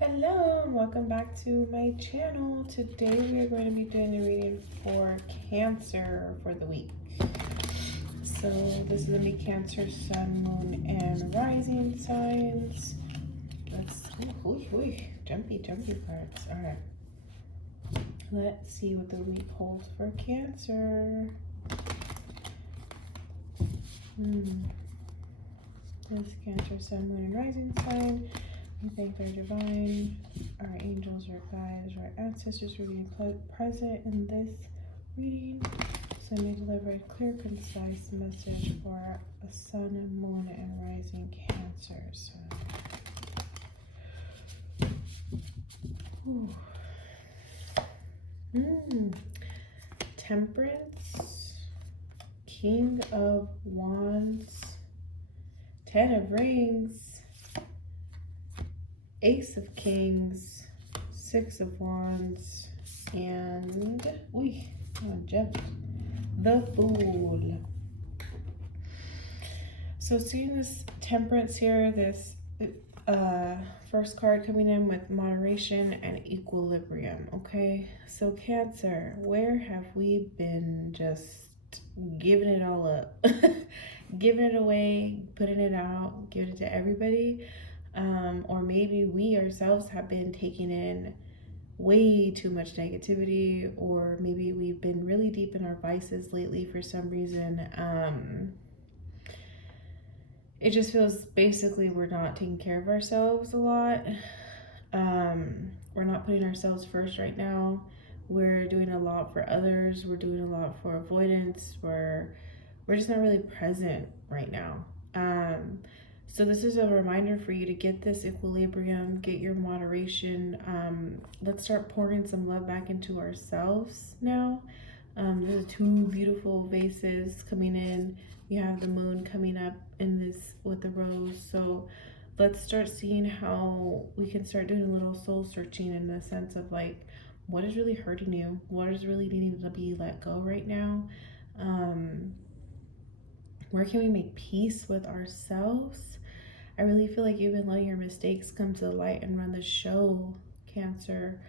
Hello and welcome back to my channel. Today we are going to be doing the reading for Cancer for the week. So this is going to be Cancer, Sun, Moon, and Rising signs. Let's, jumpy parts. All right. Let's see what the week holds for Cancer. This Cancer, Sun, Moon, and Rising sign. We thank our divine, our angels, our guides, our ancestors for being present in this reading. So may deliver a clear, concise message for a sun, moon, and rising Cancer. Temperance, King of Wands, Ten of Rings, Ace of Kings, Six of Wands, and jumped. The Fool. So seeing this Temperance here, this first card coming in with moderation and equilibrium. Okay, so Cancer, where have we been just giving it all up? Giving it away, putting it out, giving it to everybody? Or maybe we ourselves have been taking in way too much negativity, or maybe we've been really deep in our vices lately for some reason. It just feels basically we're not taking care of ourselves a lot. We're not putting ourselves first right now. We're doing a lot for others. We're doing a lot for avoidance. We're just not really present right now. So this is a reminder for you to get this equilibrium, get your moderation. Let's start pouring some love back into ourselves now. There's two beautiful vases coming in. You have the moon coming up in this with the rose. So let's start seeing how we can start doing a little soul searching in the sense of like, what is really hurting you? What is really needing to be let go right now? Where can we make peace with ourselves? I really feel like you've been letting your mistakes come to the light and run the show, Cancer.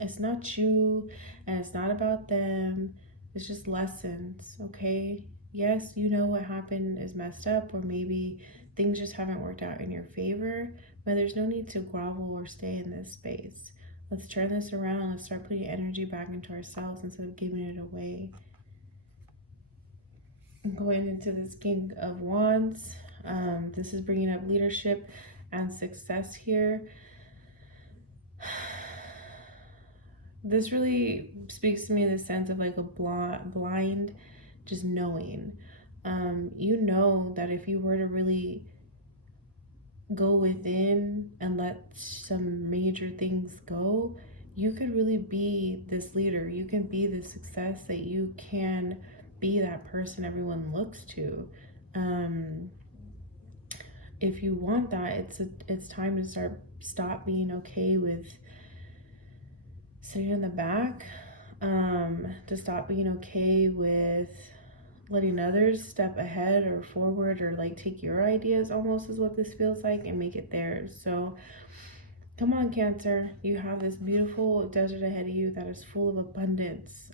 It's not you, and it's not about them. It's just lessons, okay? Yes, you know what happened is messed up, or maybe things just haven't worked out in your favor, but there's no need to grovel or stay in this space. Let's turn this around. Let's start putting energy back into ourselves instead of giving it away. Going into this King of Wands, this is bringing up leadership and success here. This really speaks to me in the sense of like a blind just knowing. You know that if you were to really go within and let some major things go, you could really be this leader. You can be the success, that you can be that person everyone looks to. If you want that, it's time to stop being okay with sitting in the back, to stop being okay with letting others step ahead or forward, or like take your ideas, almost is what this feels like, and make it theirs. So come on, Cancer, you have this beautiful desert ahead of you that is full of abundance.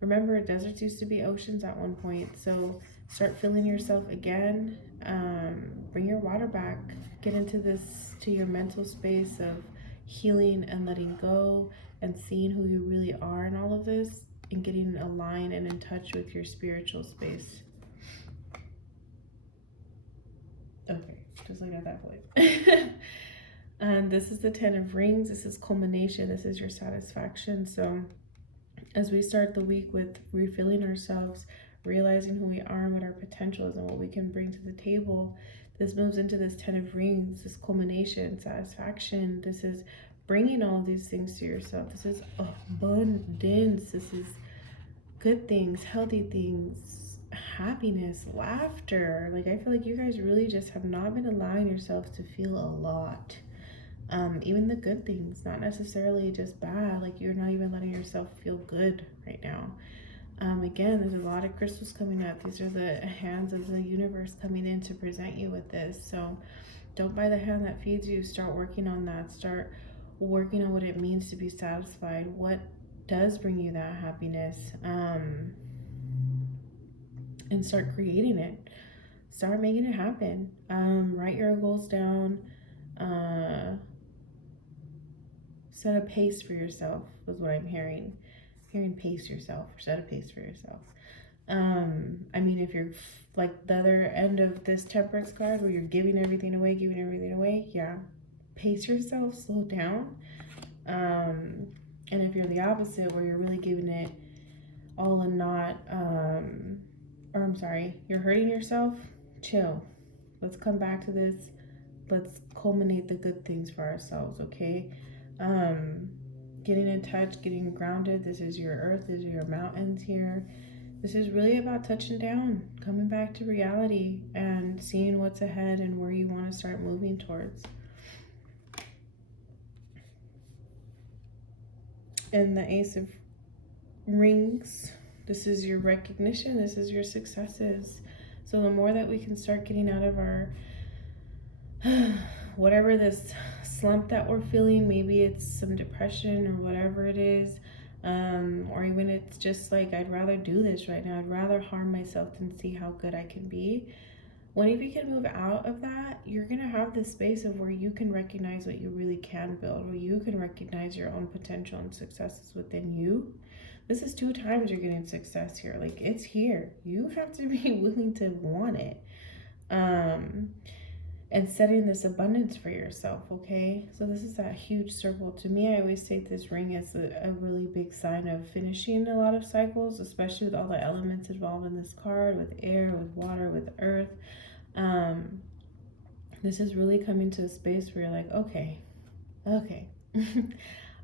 Remember, deserts used to be oceans at one point, so start filling yourself again. Bring your water back. Get into to your mental space of healing and letting go and seeing who you really are in all of this, and getting aligned and in touch with your spiritual space. Okay, just like at that point. And this is the Ten of Rings. This is culmination. This is your satisfaction. So as we start the week with refilling ourselves, realizing who we are and what our potential is and what we can bring to the table, this moves into this Ten of Rings, this culmination, satisfaction. This is bringing all of these things to yourself. This is abundance. This is good things, healthy things, happiness, laughter. Like, I feel like you guys really just have not been allowing yourselves to feel a lot. Even the good things, not necessarily just bad. Like, you're not even letting yourself feel good right now. Again, there's a lot of crystals coming up. These are the hands of the universe coming in to present you with this. So Don't buy the hand that feeds you. Start working on that. Start working on what it means to be satisfied. What does bring you that happiness? And start creating it. Start making it happen. Write your goals down. Set a pace for yourself is what I'm hearing. Hearing pace yourself, or set a pace for yourself. I mean, if you're like the other end of this temperance card where you're giving everything away, yeah, pace yourself, slow down. And if you're the opposite where you're really giving it all and not, you're hurting yourself, chill. Let's come back to this. Let's culminate the good things for ourselves, okay? Getting in touch, getting grounded. This is your earth, these are your mountains here. This is really about touching down, coming back to reality and seeing what's ahead and where you want to start moving towards. And the Ace of Rings, this is your recognition, this is your successes. So the more that we can start getting out of our whatever this slump that we're feeling, maybe it's some depression or whatever it is, or even it's just like, I'd rather do this right now, I'd rather harm myself than see how good I can be. Whenever you can move out of that, you're going to have this space of where you can recognize what you really can build, where you can recognize your own potential and successes within you. This is 2 times you're getting success here. Like, it's here. You have to be willing to want it. And setting this abundance for yourself, okay? So this is that huge circle. To me, I always take this ring as a really big sign of finishing a lot of cycles, especially with all the elements involved in this card, with air, with water, with earth. This is really coming to a space where you're like, okay.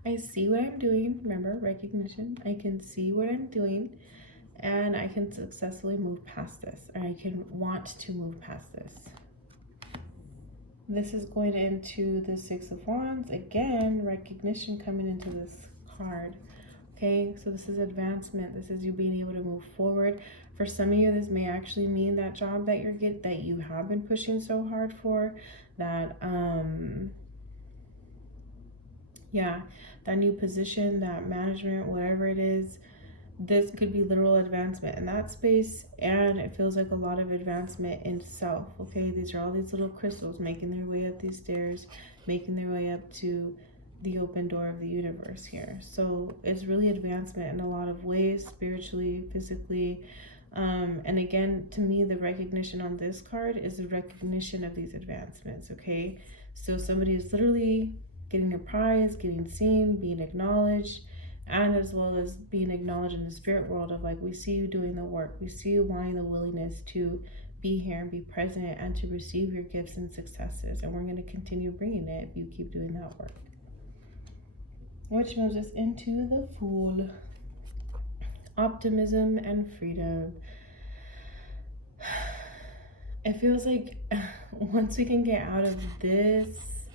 I see what I'm doing. Remember, recognition. I can see what I'm doing, and I can successfully move past this, or I can want to move past this. This is going into the 6 of Wands. Again, recognition coming into this card. Okay, so this is advancement. This is you being able to move forward. For some of you, this may actually mean that job that that you have been pushing so hard for. That that new position, that management, whatever it is. This could be literal advancement in that space, and it feels like a lot of advancement in self, okay? These are all these little crystals making their way up these stairs, making their way up to the open door of the universe here. So it's really advancement in a lot of ways, spiritually, physically. And again, to me, the recognition on this card is the recognition of these advancements, okay? So somebody is literally getting a prize, getting seen, being acknowledged, and as well as being acknowledged in the spirit world of like, we see you doing the work, we see you wanting the willingness to be here and be present and to receive your gifts and successes, and we're going to continue bringing it if you keep doing that work. Which moves us into the Fool. Optimism and freedom. It feels like once we can get out of this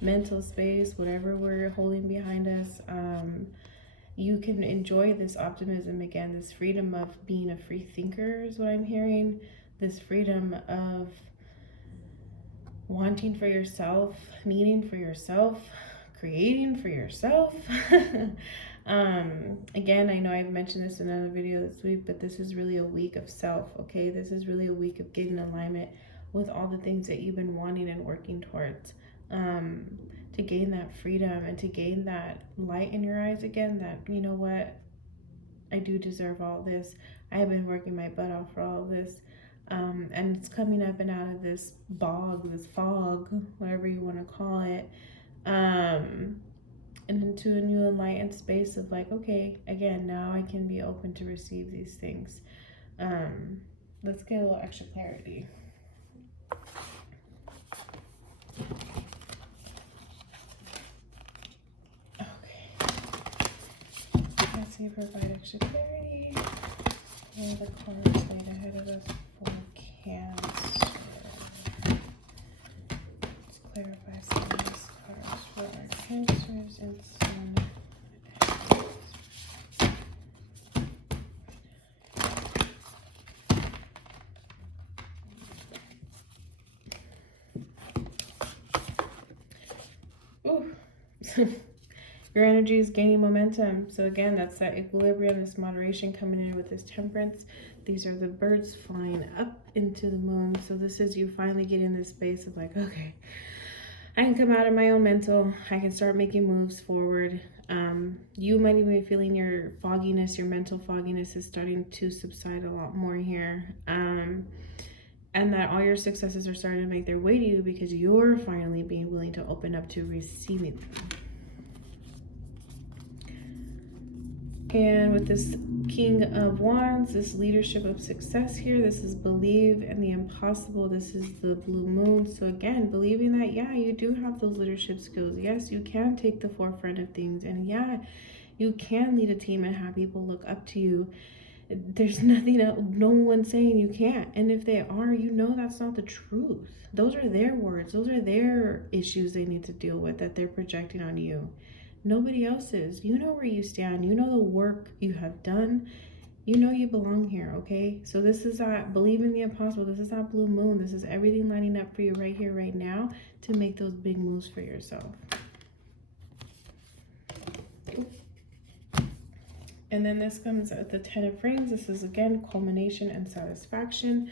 mental space, whatever we're holding behind us, you can enjoy this optimism again, this freedom of being a free thinker is what I'm hearing. This freedom of wanting for yourself, needing for yourself, creating for yourself. Again, I know I've mentioned this in another video this week, but this is really a week of self, okay? This is really a week of getting in alignment with all the things that you've been wanting and working towards. To gain that freedom and to gain that light in your eyes again, that, you know what, I do deserve all this. I have been working my butt off for all of this. And it's coming up and out of this bog, this fog, whatever you want to call it, and into a new enlightened space of like, okay, again, now I can be open to receive these things. Let's get a little extra clarity. Provide extra clarity. And the cards laid ahead of us for Cancer. Let's clarify some of these cards for our Cancers and Sun. Your energy is gaining momentum. So again, that's that equilibrium, this moderation coming in with this temperance. These are the birds flying up into the moon. So this is you finally getting this space of like, okay, I can come out of my own mental. I can start making moves forward. You might even be feeling your fogginess, your mental fogginess is starting to subside a lot more here. And that all your successes are starting to make their way to you because you're finally being willing to open up to receiving them. And with this King of Wands, this leadership of success here, this is believe in the impossible. This is the blue moon. So again, believing that, yeah, you do have those leadership skills. Yes, you can take the forefront of things. And yeah, you can lead a team and have people look up to you. There's nothing else, no one saying you can't. And if they are, you know that's not the truth. Those are their words. Those are their issues they need to deal with that they're projecting on you. Nobody else's. You know where you stand. You know the work you have done. You know you belong here, okay? So this is that believe in the impossible. This is that blue moon. This is everything lining up for you right here, right now to make those big moves for yourself. And then this comes at the 10 of Rings. This is, again, culmination and satisfaction.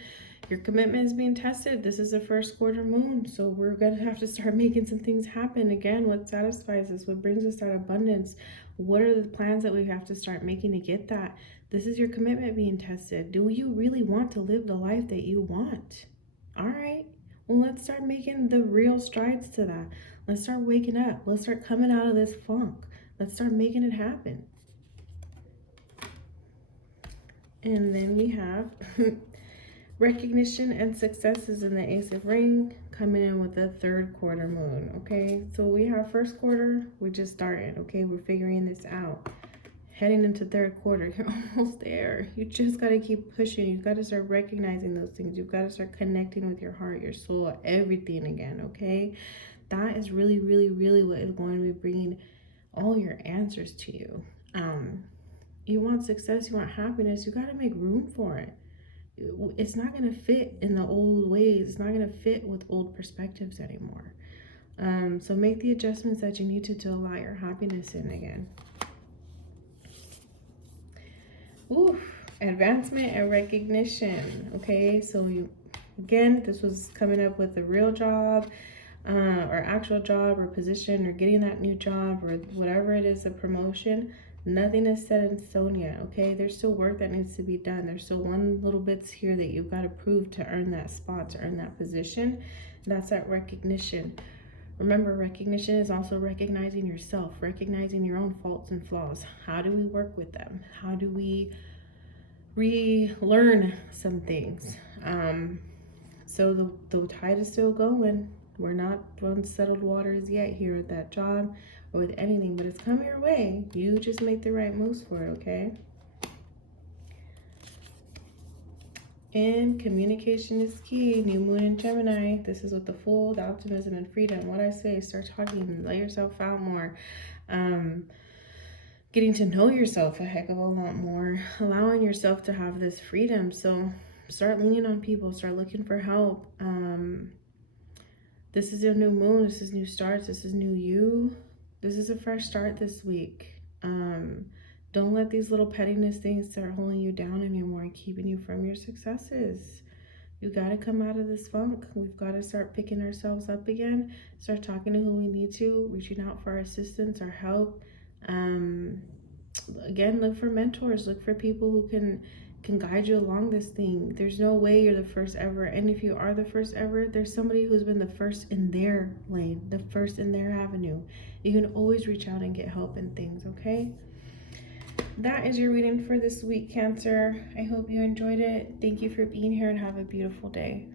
Your commitment is being tested. This is the first quarter moon. So we're going to have to start making some things happen. Again, what satisfies us? What brings us that abundance? What are the plans that we have to start making to get that? This is your commitment being tested. Do you really want to live the life that you want? All right. Well, let's start making the real strides to that. Let's start waking up. Let's start coming out of this funk. Let's start making it happen. And then we have recognition and successes in the Ace of Ring coming in with the third quarter moon, okay? So we have first quarter, we just started, okay? We're figuring this out. Heading into third quarter, you're almost there. You just got to keep pushing. You've got to start recognizing those things. You've got to start connecting with your heart, your soul, everything again, okay? That is really, really, really what is going to be bringing all your answers to you. You want success, you want happiness, you got to make room for it. It's not going to fit in the old ways. It's not going to fit with old perspectives anymore. So make the adjustments that you need to allow your happiness in again. Ooh, advancement and recognition. Okay, so again, this was coming up with a real job or actual job or position or getting that new job or whatever it is, a promotion. Nothing is set in stone yet, okay? There's still work that needs to be done. There's still one little bits here that you've got to prove to earn that spot, to earn that position. That's that recognition. Remember, recognition is also recognizing yourself, recognizing your own faults and flaws. How do we work with them? How do we relearn some things? So the tide is still going. We're not on settled waters yet here at that job or with anything, but it's coming your way. You just make the right moves for it, okay? And communication is key. New moon in Gemini. This is with the Fool, the optimism and freedom. What I say, start talking, let yourself out more. Getting to know yourself a heck of a lot more. Allowing yourself to have this freedom. So start leaning on people. Start looking for help. This is a new moon. This is new starts. This is new you. This is a fresh start this week. Don't let these little pettiness things start holding you down anymore and keeping you from your successes. You got to come out of this funk. We've got to start picking ourselves up again. Start talking to who we need to. Reaching out for our assistance, our help. Again, look for mentors. Look for people who can guide you along this thing. There's no way you're the first ever. And if you are the first ever, there's somebody who's been the first in their lane, the first in their avenue. You can always reach out and get help in things, okay? That is your reading for this week, Cancer. I hope you enjoyed it. Thank you for being here and have a beautiful day.